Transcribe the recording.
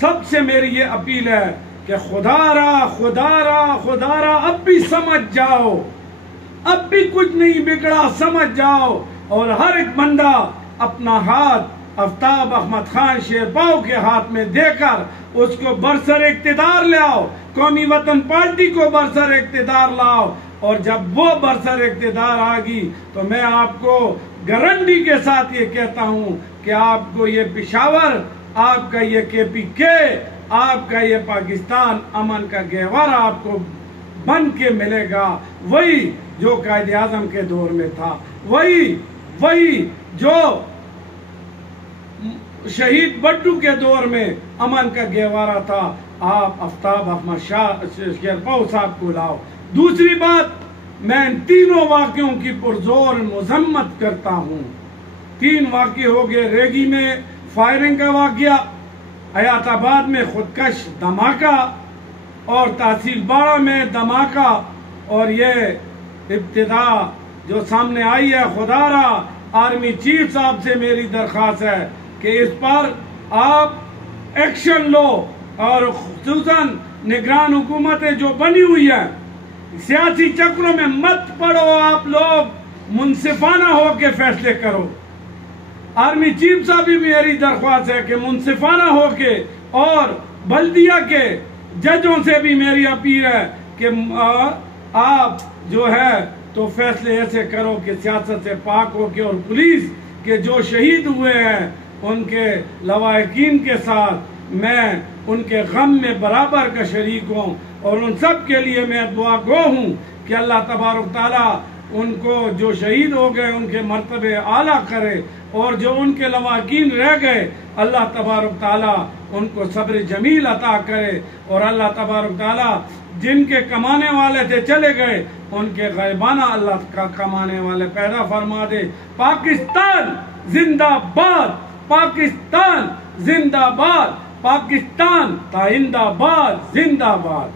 سب سے میری یہ اپیل ہے کہ خدا را اب بھی سمجھ جاؤ، اب بھی کچھ نہیں بگڑا، سمجھ جاؤ، اور ہر ایک بندہ اپنا ہاتھ آفتاب احمد خان شیرپاؤ کے ہاتھ میں دے کر اس کو برسر اقتدار لاؤ، قومی وطن پارٹی کو برسر اقتدار لاؤ، اور جب وہ برسر اقتدار آگی تو میں آپ کو گارنٹی کے ساتھ یہ کہتا ہوں کہ آپ کو یہ پشاور، آپ کا یہ KPK، آپ کا یہ پاکستان امن کا گہوارہ آپ کو بن کے ملے گا، وہی جو قائد اعظم کے دور میں تھا، وہی جو شہید بٹو کے دور میں امن کا گہوارہ تھا۔ آپ آفتاب احمد شیرپاؤ صاحب کو لاؤ۔ دوسری بات، میں ان تینوں واقعوں کی پرزور مذمت کرتا ہوں۔ 3 واقعے ہو گئے، ریگی میں فائرنگ کا واقعہ، حیات آباد میں خودکش دھماکہ، اور تحصیل باڑہ میں دھماکہ، اور یہ ابتدا جو سامنے آئی ہے، خدا را آرمی چیف صاحب سے میری درخواست ہے کہ اس پر آپ ایکشن لو، اور خصوصاً نگران حکومتیں جو بنی ہوئی ہیں، سیاسی چکروں میں مت پڑو، آپ لوگ منصفانہ ہو کے فیصلے کرو۔ آرمی چیف صاحب بھی میری درخواست ہے کہ منصفانہ ہو کے، اور بلدیہ کے ججوں سے بھی میری اپیل ہے کہ آپ جو ہے تو فیصلے ایسے کرو کہ سیاست سے پاک ہو کے، اور پولیس کے جو شہید ہوئے ہیں ان کے لواحقین کے ساتھ میں ان کے غم میں برابر کا شریک ہوں، اور ان سب کے لیے میں دعا گو ہوں کہ اللہ تبارک تعالیٰ ان کو جو شہید ہو گئے ان کے مرتبے اعلیٰ کرے، اور جو ان کے لواحقین رہ گئے اللہ تبارک تعالیٰ ان کو صبر جمیل عطا کرے، اور اللہ تبارک تعالیٰ جن کے کمانے والے تھے چلے گئے ان کے غائبانہ اللہ کا کمانے والے پیدا فرما دے۔ پاکستان زندہ باد، پاکستان زندہ باد، پاکستان تائندہ باد، زندہ باد۔